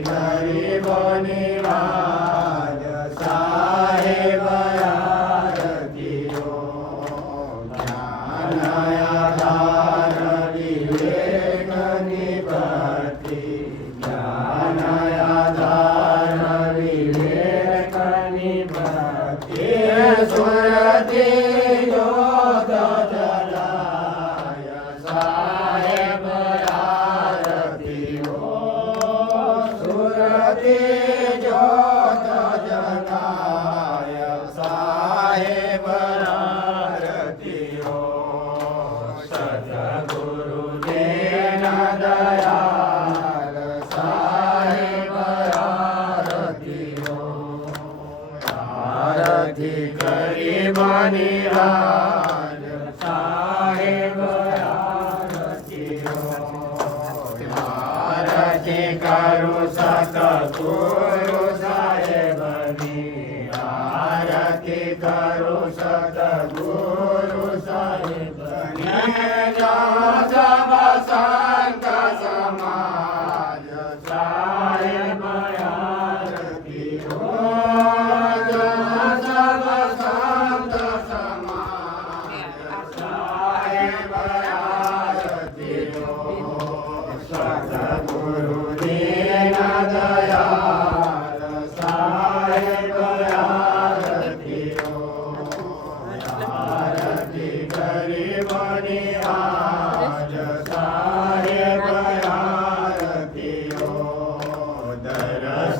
ગરીબોની વાત સાહેબ આરતીઓ જ્ઞાન આધાર વિવેકની પ્રતિ જ્ઞાન આધાર વિવેકની પ્રતિ સુરતી જો તે જોત જગાય સાહેબ આરતીઓ સદગુરુ જેન દયાલ સાહેબ આરતીઓ આરતી કરી બની રાજ સાહેબ આરતી કરું સતગુરુ સાહેબની આરતી કરું સતગુરુ સાહેબની જાત સંત સમાજ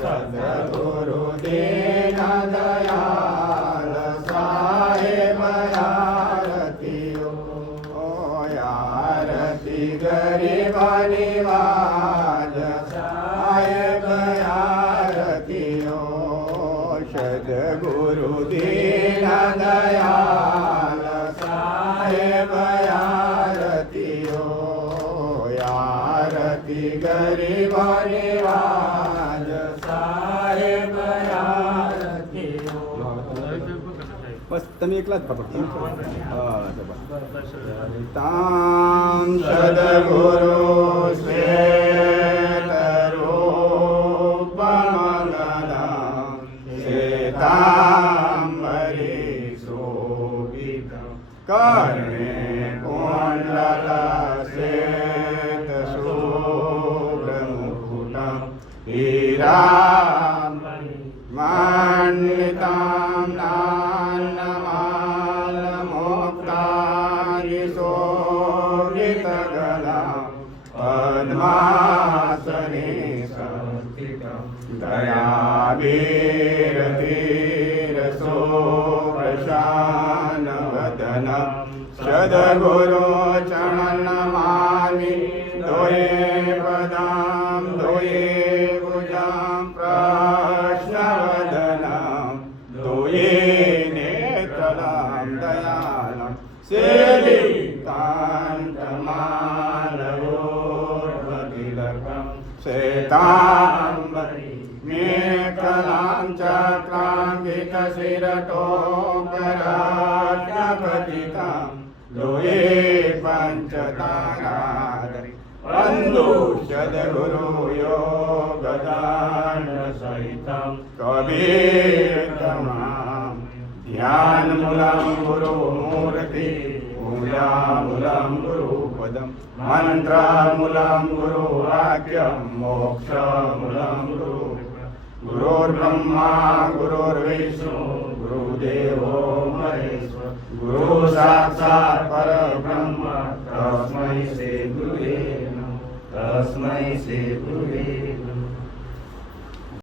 સદગુરુ દીન દયાળ સાહેબ આરતીઓ આરતી ગરીબની વાજ સાહેબ આરતીઓ સદગુરુ દીન દયાળ સાહેબ આરતીઓ આરતી ગરીબની વાજ બસ તમે એકલા જ પકડો તમે સદગુરુ શ્વેતરૂપમગદામ શ્વેતાંબરી શોભિતમ. કર્ણે કુંડલ શ્વેત શુભ્રમુકુટમ હીરા रते रसो प्रशान्तदनं सद्गुरोचन्नमामि दोये पदां दोये भुजां प्राश्नवदनं दोये नेत्रलां दयालं शेलितान्तमानवोर्वदिरकं श्वेता चक्राङ्कितशिरटोकराट्यपतितां लोये पञ्चतारादरि बन्धु सद्गुरु योगदान सहितं कबीरतमां ध्यानमूलं गुरुमूर्ति मूलामूलं गुरुपदं मन्त्रमूलं गुरुवाक्यं मोक्षमूलं गुरु गुरुर्ब्रह्मा गुरुर्विष्णु गुरुदेवो महेश्वर गुरु साक्षात परब्रह्म तस्मै श्री गुरुवे तस्मै श्री गुरुवे